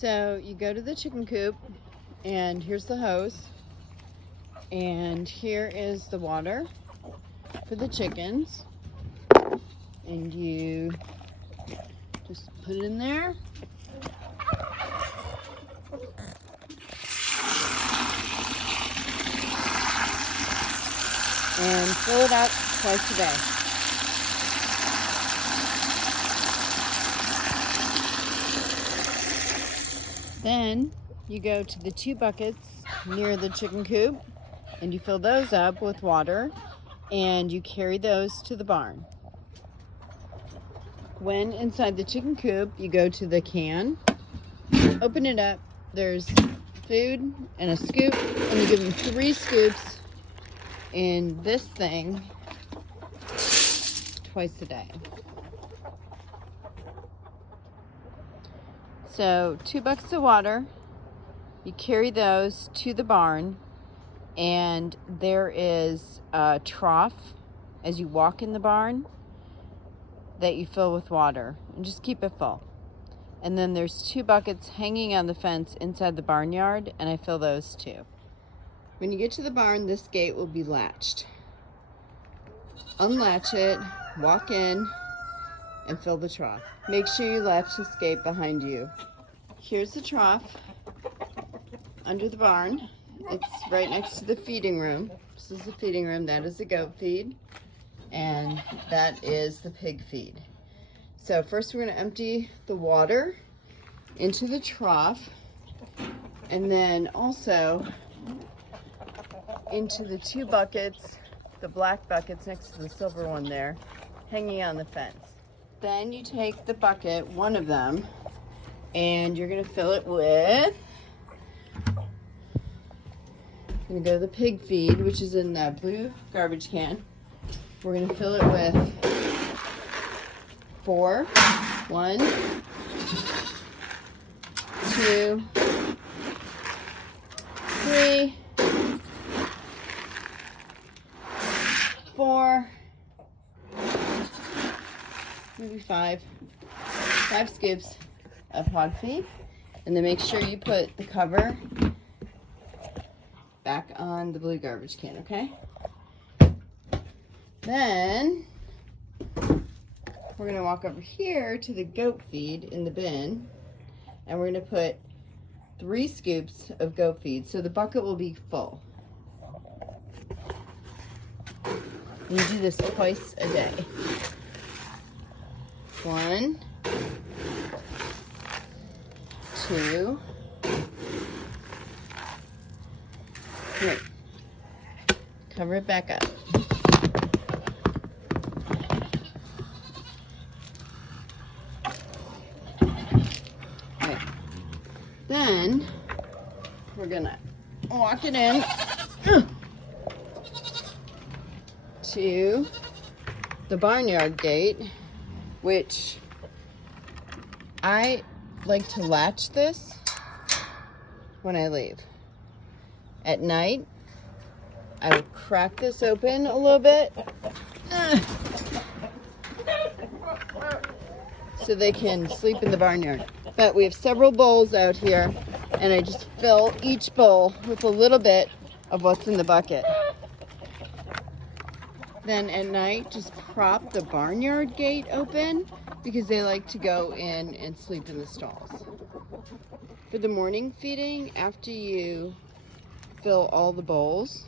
So you go to the chicken coop, and here's the hose, and here is the water for the chickens, and you just put it in there. And fill it up twice a day. Then you go to the 2 buckets near the chicken coop and you fill those up with water and you carry those to the barn. When inside the chicken coop, you go to the can, open it up, there's food and a scoop, and you give them 3 scoops in this thing twice a day. So 2 buckets of water, you carry those to the barn, and there is a trough as you walk in the barn that you fill with water, and just keep it full. And then there's 2 buckets hanging on the fence inside the barnyard, and I fill those too. When you get to the barn, this gate will be latched. Unlatch it, walk in, and fill the trough. Make sure you latch this gate behind you. Here's the trough under the barn. It's right next to the feeding room. This is the feeding room, that is the goat feed, and that is the pig feed. So first we're going to empty the water into the trough, and then also into the 2 buckets, the black buckets next to the silver one there, hanging on the fence. Then you take the bucket, one of them, and you're gonna fill it with, you're gonna go to the pig feed, which is in the blue garbage can. We're gonna fill it with 4, 1, 2, 3, 4, maybe 5 scoops of hog feed, and then make sure you put the cover back on the blue garbage can, okay? Then we're gonna walk over here to the goat feed in the bin, and we're gonna put 3 scoops of goat feed, so the bucket will be full. And you do this twice a day. 1, 2, 3. Cover it back up. Okay. Then we're gonna walk it in to the barnyard gate, which I like to latch this when I leave. At night, I will crack this open a little bit so they can sleep in the barnyard. But we have several bowls out here, and I just fill each bowl with a little bit of what's in the bucket. Then at night, just prop the barnyard gate open because they like to go in and sleep in the stalls. For the morning feeding, after you fill all the bowls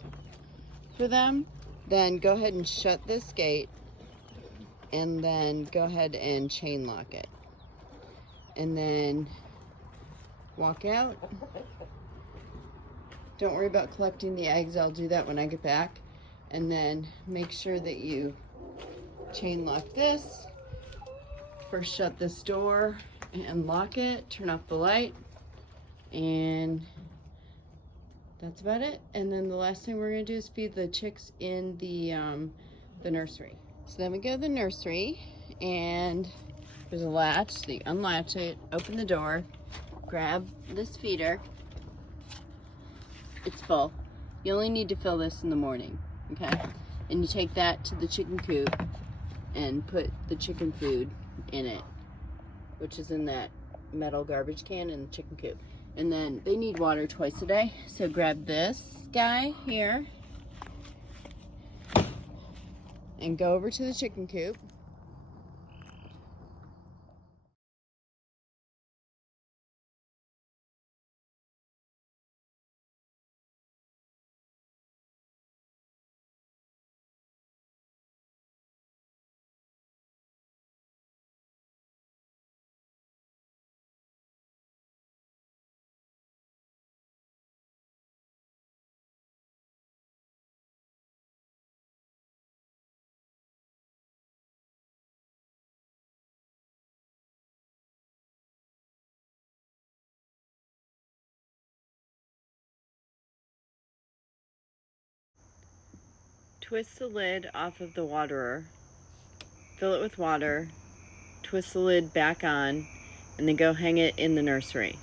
for them, then go ahead and shut this gate, and then go ahead and chain lock it. And then walk out. Don't worry about collecting the eggs, I'll do that when I get back. And then make sure that you chain lock this. First shut this door and lock it, turn off the light, and that's about it. And then the last thing we're gonna do is feed the chicks in the nursery. So then we go to the nursery, and there's a latch, so you unlatch it, open the door, grab this feeder. It's full. You only need to fill this in the morning. Okay, and you take that to the chicken coop and put the chicken food in it, which is in that metal garbage can in the chicken coop. And then they need water twice a day. So grab this guy here and go over to the chicken coop. Twist the lid off of the waterer, fill it with water, twist the lid back on, and then go hang it in the nursery.